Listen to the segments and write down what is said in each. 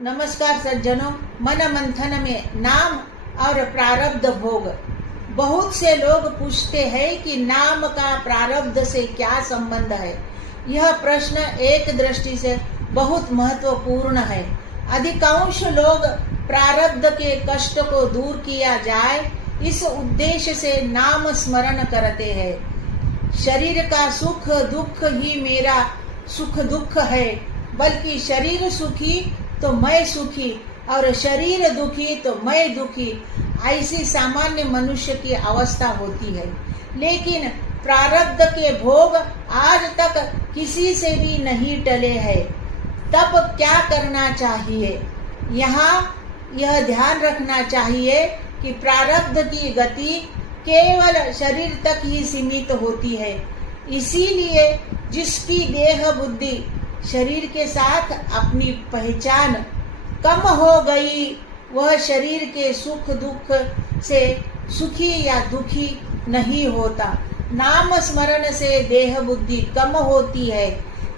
नमस्कार सज्जनों, मन मंथन में नाम और प्रारब्ध भोग। बहुत से लोग पूछते हैं कि नाम का प्रारब्ध से क्या संबंध है। यह प्रश्न एक दृष्टि से बहुत महत्वपूर्ण है। अधिकांश लोग प्रारब्ध के कष्ट को दूर किया जाए इस उद्देश्य से नाम स्मरण करते हैं। शरीर का सुख दुख ही मेरा सुख दुख है, बल्कि शरीर सुखी तो मैं सुखी और शरीर दुखी तो मैं दुखी, ऐसी सामान्य मनुष्य की अवस्था होती है। लेकिन प्रारब्ध के भोग आज तक किसी से भी नहीं टले हैं। तब क्या करना चाहिए? यहाँ यह ध्यान रखना चाहिए कि प्रारब्ध की गति केवल शरीर तक ही सीमित होती है। इसीलिए जिसकी देह बुद्धि शरीर के साथ अपनी पहचान कम हो गई, वह शरीर के सुख दुख से सुखी या दुखी नहीं होता। नाम स्मरण से देह बुद्धि कम होती है।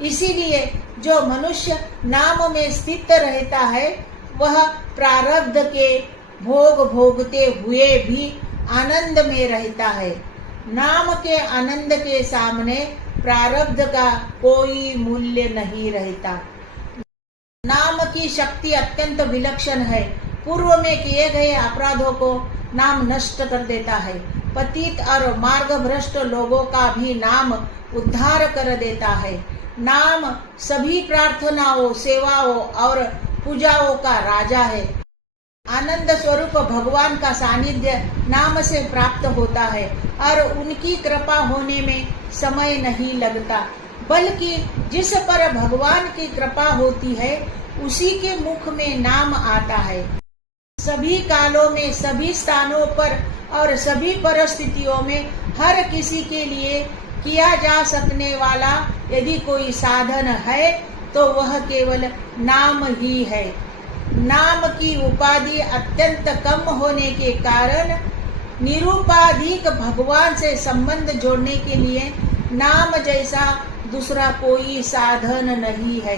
इसीलिए जो मनुष्य नाम में स्थित रहता है वह प्रारब्ध के भोग भोगते हुए भी आनंद में रहता है। नाम के आनंद के सामने प्रारब्ध का कोई मूल्य नहीं रहता। नाम की शक्ति अत्यंत विलक्षण है। पूर्व में किए गए अपराधों को नाम नष्ट कर देता है। पतित और मार्ग भ्रष्ट लोगों का भी नाम उद्धार कर देता है। नाम सभी प्रार्थनाओं, सेवाओं और पूजाओं का राजा है। आनंद स्वरूप भगवान का सानिध्य नाम से प्राप्त होता है और उनकी कृपा होने में समय नहीं लगता, बल्कि जिस पर भगवान की कृपा होती है उसी के मुख में नाम आता है। सभी कालों में, सभी स्थानों पर और सभी परिस्थितियों में हर किसी के लिए किया जा सकने वाला यदि कोई साधन है तो वह केवल नाम ही है। नाम की उपाधि अत्यंत कम होने के कारण निरुपाधिक भगवान से संबंध जोड़ने के लिए नाम जैसा दूसरा कोई साधन नहीं है।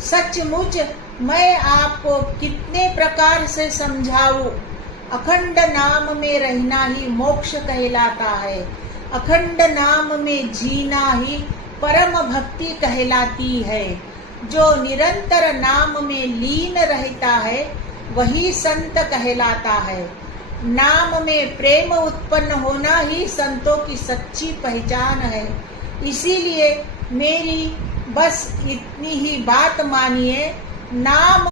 सचमुच मैं आपको कितने प्रकार से समझाऊं। अखंड नाम में रहना ही मोक्ष कहलाता है। अखंड नाम में जीना ही परम भक्ति कहलाती है। जो निरंतर नाम में लीन रहता है वही संत कहलाता है। नाम में प्रेम उत्पन्न होना ही संतों की सच्ची पहचान है। इसीलिए मेरी बस इतनी ही बात मानिए। नाम